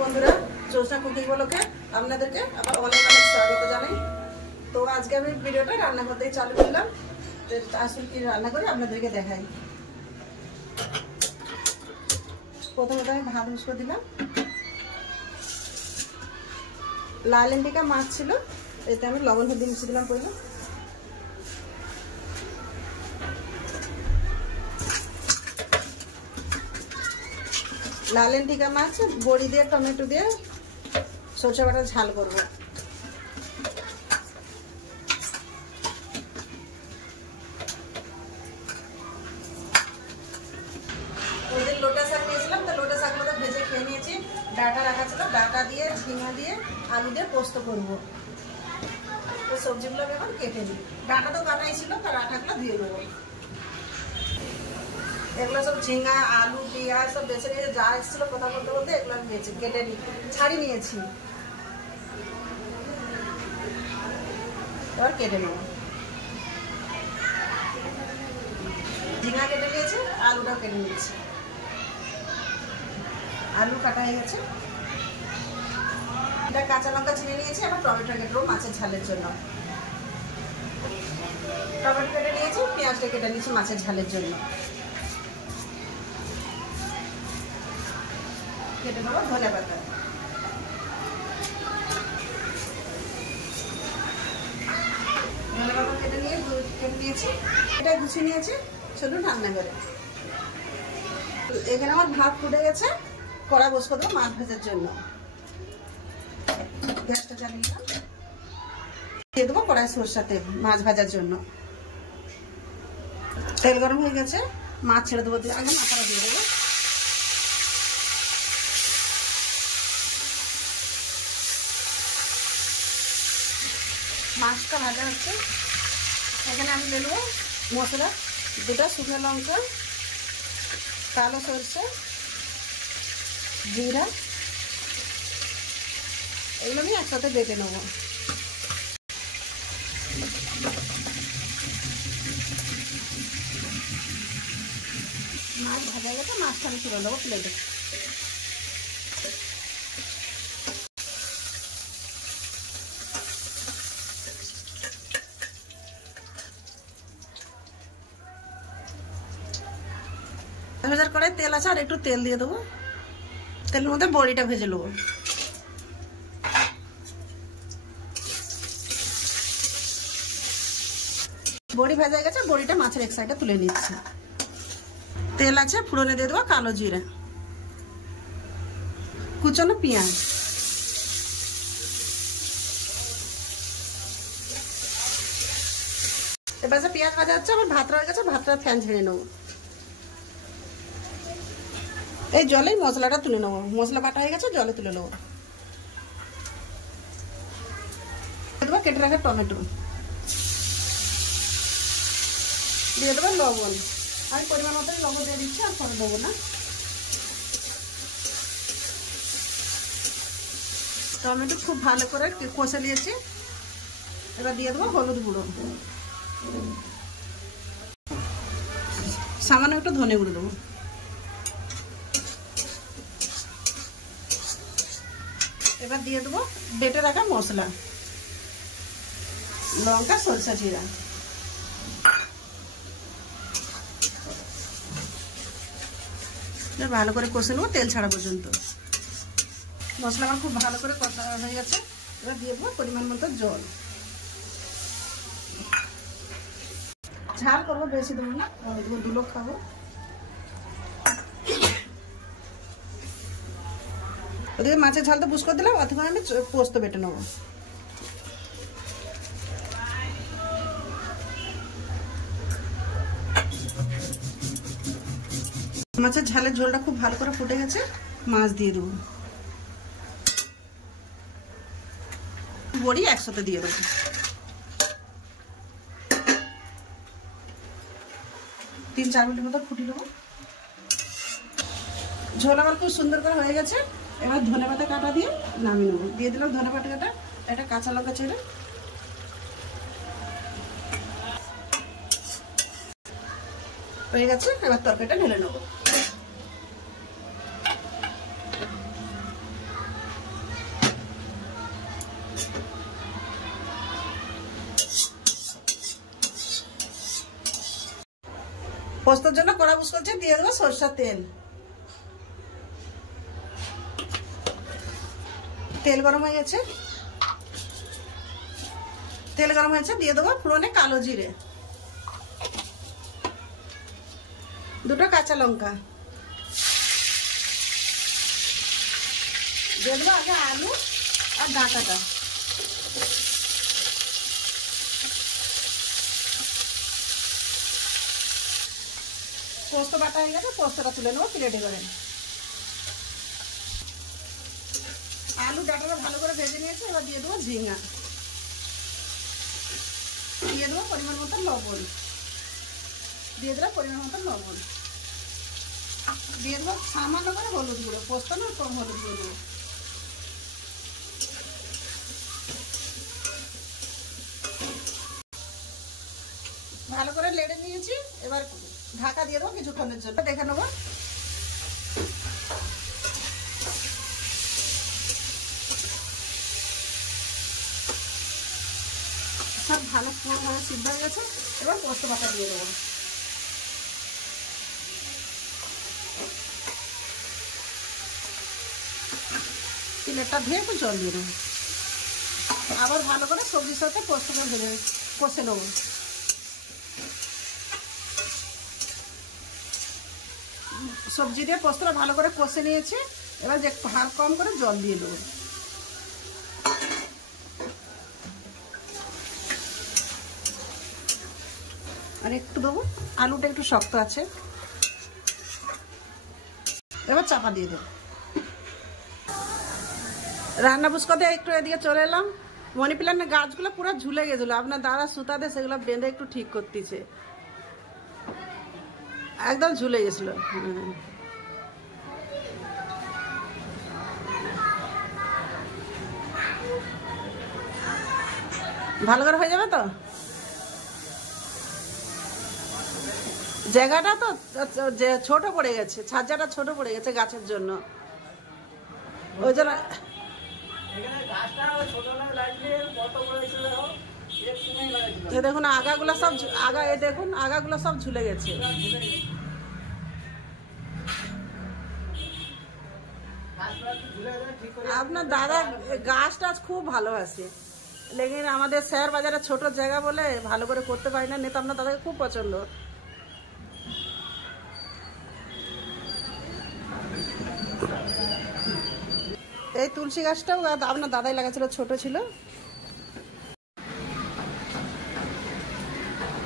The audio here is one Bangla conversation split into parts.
বন্ধুরা, জোসনা কুকিং ব্লগে আপনাদেরকে আবার অনেক অনেক স্বাগত জানাই। তো আজকে আমি ভিডিওটা রান্না করতেই চালু করলাম। আসলে কি রান্না করে আপনাদেরকে দেখাই। প্রথমে আমি ভাত বসিয়ে দিলাম। লাল এন্টিকা মাছ ছিল, এতে আমি লবণ হলদি মিশিয়ে দিলাম। পড়লো লাল এন্টিকা মাছ বড়ি দিয়ে টমেটো দিয়ে সরষে বাটা ঝাল করবো। ওদের লোটা শাক নিয়েছিলাম, তো লোটা শাকগুলো ভেজে খেয়ে নিয়েছি। ডাটা রাখা ছিল, ডাটা দিয়ে ঝিঙা দিয়ে আলু দিয়ে পোস্ত করবো। তো সবজিগুলো আমি এখন কেটে নিই। ডাটা তো কাটাই ছিল, তার আটাগুলো দিয়ে দেবো। এগুলো সব ঝিঙা আলু পেঁয়াজ সব বেছে নিয়েছে, যা এসেছিল কথা বলতে বলতে এগুলো আমি নিয়েছি, কেটে ছাড়ি নিয়েছি। এবার কেটে নেব। ঝিঙা কেটে নিয়েছি, আলুটাও কেটে নিয়েছি। আলু কাটা হয়ে গেছে। এটা কাঁচা লঙ্কা ছিঁড়ে নিয়েছি। আবার টমেটো কেটে মাছের ঝালের জন্য। টমেটো কেটে নিয়েছি, পেঁয়াজটা কেটে নিয়েছি মাছের ঝালের জন্য। কেটে নেবো ধনে পাতা। ধনে পাতা কেটে নিয়েছি। এটা গুছিয়ে নিয়েছি, শুধু রান্না করে। এখানে আমার ভাত ফুটে গেছে, কড়া বসিয়ে দেবো মাছ ভাজার জন্য। গ্যাসটা জ্বালিয়ে দিলাম, দিয়ে দেবো কড়াই সরষের তেল মাছ ভাজার জন্য। তেল গরম হয়ে গেছে, মাছ ছেড়ে দেবো। আগে মাথাটা দিয়ে দেবো। মাছটা ভাজা হচ্ছে। এখানে আমি নেব মশলা, 2টা শুকনো লঙ্কা, কালো সরষে, জিরা, এগুলো আমি একসাথে বেটে নেব। মাছ ভাজা গেছে, মাছটা আমি তুলে দেবো প্লেটে। ভাজার কড়াই তেল আছে, আর একটু তেল দিয়ে দেবো। তেলের মধ্যে বড়িটা ভেজে নেবো। বড়ি ভাজা গেছে, বড়িটা মাছের এক সাইডে তুলে নিচ্ছি। তেল আছে, ফোড়নে দিয়ে দেবো কালো জিরা, কুচনো পেঁয়াজ, এবার পেঁয়াজ ভাজা হচ্ছে। আমার ভাত রয়ে গেছে, ভাতটা ফ্যান ঝেড়ে নেবো। এই জলেই মশলাটা তুলে নেবো। মশলা বাটা হয়ে গেছে, জলে তুলে নেবো। দেবো কেটে রাখা টমেটো, দিয়ে দেবো লবণ। আমি পরিমাণ মতো লবণ দিয়ে দিচ্ছি, আর পরে দেবো না। টমেটো খুব ভালো করে কষে নিয়েছি। এবার দিয়ে দেবো হলুদ গুঁড়ো, সামান্য একটু ধনে গুঁড়ো দেবো। এবার দিয়ে দেবো বেটে রাখা মশলা, লঙ্কা সরষে জিরা। ভালো করে কষে নেবো তেল ছাড়া পর্যন্ত। মশলা আমার খুব ভালো করে কষা হয়ে গেছে। এবার দিয়ে দেবো পরিমাণ মতো জল। ঝাল করবো, বেশি দেবো না, 2 লোক খাবো। ওদিকে মাছের ঝালটা বুঝ করে দিলাম, অতক্ষণ আমি পোস্ত বেটে নেবো। মাছের ঝালের ঝোলটা খুব ভালো করে ফুটে গেছে, মাছ দিয়ে দেবো। বড়ি একসাথে দিয়ে দেবো। 3-4 মিনিট মতো ফুটিয়ে দেবো। ঝোল আমার খুব সুন্দর করে হয়ে গেছে। এবার ধনে পাতা কাটা দিয়ে নামিয়ে নেবো। দিয়ে দিলাম ধনে পাতা কাটা, একটা কাঁচা লঙ্কা ছেড়ে। হয়ে গেছে, এবার তরকারিটা ঢেলে নেবো। পোস্তর জন্য কড়া বুস করছি, দিয়ে দেবো সরষের তেল। তেল গরম হয়ে গেছে, তেল গরম হয়েছে, দিয়ে দেবো ফোড়নে কালো জিরে, দুটো কাঁচা লঙ্কা, দিয়ে দেবো আগে আলু আর ডাঁটাটা। পোস্ত বাটা হয়ে গেছে, পোস্তটা তুলে নেবো প্লেটে করে। আলু ডাঁটাটা ভালো করে ভেজে নিয়েছে, এবার দিয়ে দেবো ঝিঙা, দিয়ে দেবো পরিমাণ মতো লবণ, দিয়ে দেবো পরিমাণ মতো লবণ, দিয়ে দেবো সামান্য করে হলুদ গুঁড়ো, পোস্ত না কম হলুদ গুঁড়ো দেবো। ভালো করে লেড়ে নিয়েছি, এবার ঢাকা দিয়ে দেবো কিছুক্ষণের জন্য, দেখে নেবো। সব ভালো ভাবে সিদ্ধ হয়ে গেছে, এবার পোস্ত বাটা দিয়ে দেবো। প্লেটটা ধুয়ে একটু জল দিয়ে দেবো, আবার ভালো করে সবজির সাথে পোস্তটা ভেজে কষে নেবো। সবজি দিয়ে পোস্তটা ভালো করে কষে নিয়েছি, এবার যে হাড় কম করে জল দিয়ে দেবো। আর একটু দেবো, আলুটা একটু শক্ত আছে, এবার চাপা দিয়ে দেবো। রান্না বুঝ করতে একটু এদিকে চলে এলাম। মানি প্ল্যান্টের গাছগুলো পুরো ঝুলে গেছিলো, আপনার দাদা সুতাতে সেগুলো বেঁধে একটু ঠিক করতেছে, একদম ঝুলে গেছিল। ভালো করে হয়ে যাবে তো। জায়গাটা তো ছোট পড়ে গেছে, ছাজাটা ছোট পড়ে গেছে গাছের জন্য, ওই জন্য দেখুন আগাগুলো সব দেখুন আগাগুলো সব ঝুলে গেছে। আপনার দাদা গাছ টাছ খুব ভালোবাসে, লেকিন আমাদের শেয়ার বাজারে ছোট জায়গা বলে ভালো করে করতে পারি না, নেতা আপনার দাদাকে খুব পছন্দ। এই তুলসী গাছটাও আপনার দাদাই লাগাচ্ছিল, ছোট ছিল।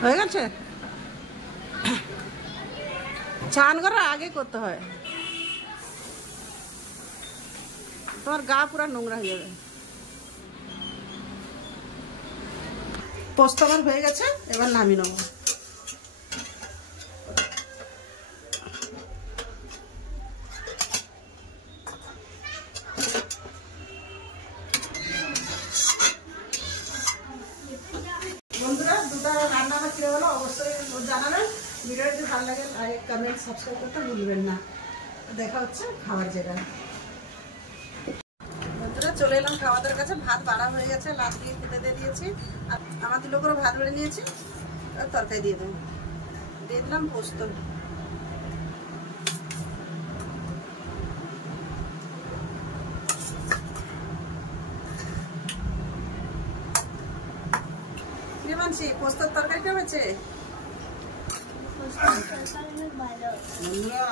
হয়ে গেছে, চান করার আগে করতে হয়, তোমার গা পুরা নোংরা হয়ে যাবে। পোস্ত আমার হয়ে গেছে, এবার নামিয়ে নেবো। বন্ধুরা দুটো রান্না আমার কিনে হলো অবশ্যই জানাবেন। ভিডিও যদি ভালো লাগে লাইক কমেন্ট সাবস্ক্রাইব করতে ভুলবেন না। দেখা হচ্ছে খাবার যেটা। বন্ধুরা চলে এলাম খাওয়াদের কাছে, ভাত বাড়া হয়ে গেছে, লাস্ট দিয়ে খেতে দিয়ে দিয়েছি। আর আমার 2 করে ভাত বেড়ে নিয়েছি, আর তরকারি দিয়ে দেবো, দিয়ে দিলাম পোস্ত। মানছি পোস্তর তরকারি কেমন হয়েছে?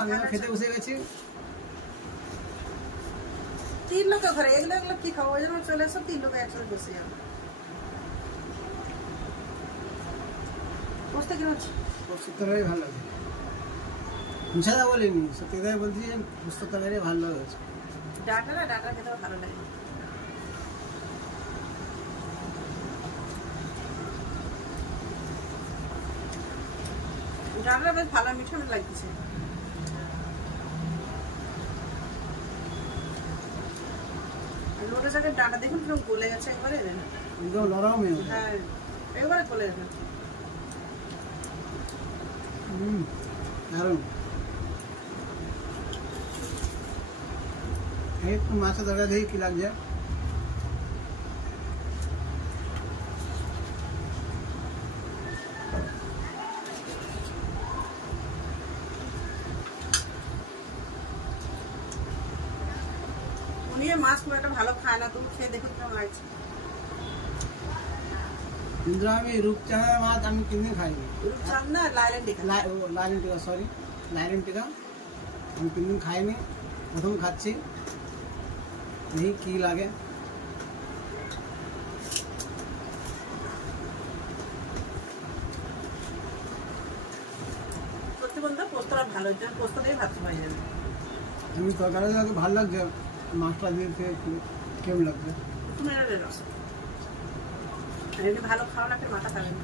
আমি খেতে বসে গেছি। 3 লোক ঘরে, এগুলো কি খাবো, ওই জন্য চলে এসো, 3 লোক একসাথে বসে যাবো। পোস্ত কেমন হচ্ছে? পোস্তর তরকারি ভালো লাগে, মিশাদা বলিনি, সত্যি কথাই বলছি, পোস্তর তরকারি ভালো লাগছে। ডাটা খেতেও ভালো লাগে। ডাটা বেশ ভালো মিঠা লাগছে। লোটা শাকের ডাটা দেখুন পুরো গলে গেছে একবারে, একদম নরম। হ্যাঁ একবারে গলে গেছে। দারুণ। একটু মাছের তরকারি দেখি কি লাগছে। উনিও মাছ খুব একটা ভালো খায় না, তুমি খেয়ে দেখো কেমন লাগছে। কিন্তু আমি রূপচাঁদা মাছ আমি কিনে খাইনি। রূপচাঁদ না, লাইলেন টিকা। লাইলেন টিকা, সরি লাইলেন টিকা আমি কিনে খাইনি, প্রথম খাচ্ছি, দেখি কি লাগে। সত্যি বলতে পোস্তটা ভালো হয়েছে, পোস্ত দিয়ে ভাত খাওয়া যাবে। আমি তরকারি ভালো লাগছে, মাছটা দিয়ে কেমন লাগছে। তুমি এটা রেখো, এমনি ভালো খাও না, ফের মাথা খাবে না।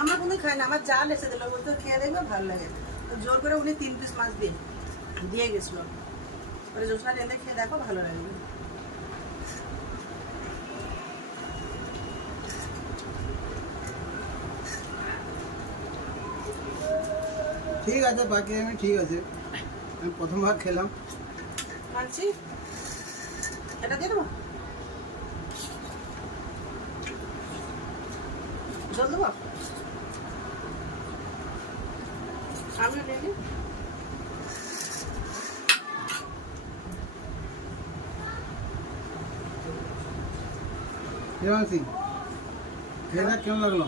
আমরা কোনো খাই না, আমার জাল এসে দিল, বলতে খেয়ে দেখবে ভালো লাগে। তো জোর করে উনি 3 পিস মাছ দিয়ে গেছিল, ওরা জোসনা রেঁধে খেয়ে দেখো ভালো লাগবে। ঠিক আছে, বাকি আমি ঠিক আছে, আমি প্রথমবার খেলাম। মানছি, এটা দিয়ে দেবো, জল দেবো, আমি রেডি। দেবাংশী, খেয়ে দেখ কেমন লাগলো।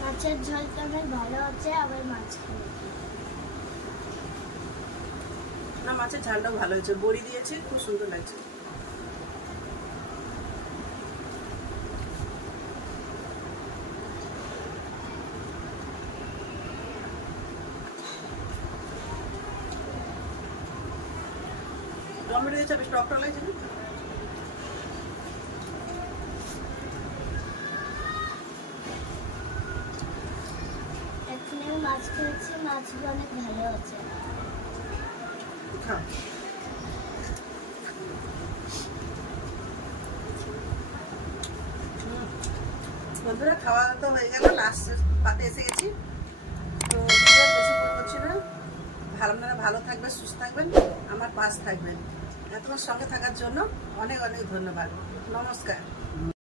মাছের ঝোলটা অনেক ভালো হচ্ছে, আবার মাছ খেয়ে না, মাছের ঝালটাও ভালো হয়েছে, বড়ি দিয়েছে, খুব সুন্দর লাগছে। টমেটো দিয়েছে, বেশ টক টক লাগছে না? এখন আমি মাছ খেয়েছি, মাছগুলো অনেক ভালো হচ্ছে। খাও। বন্ধুরা, খাওয়া তো হয়ে গেল, লাস্ট পাতে এসে গেছি। তো বেশি মনে করছি না, আপনারা ভালো থাকবেন, সুস্থ থাকবেন, আমার পাশে থাকবেন। এতক্ষণ সঙ্গে থাকার জন্য অনেক অনেক ধন্যবাদ। নমস্কার।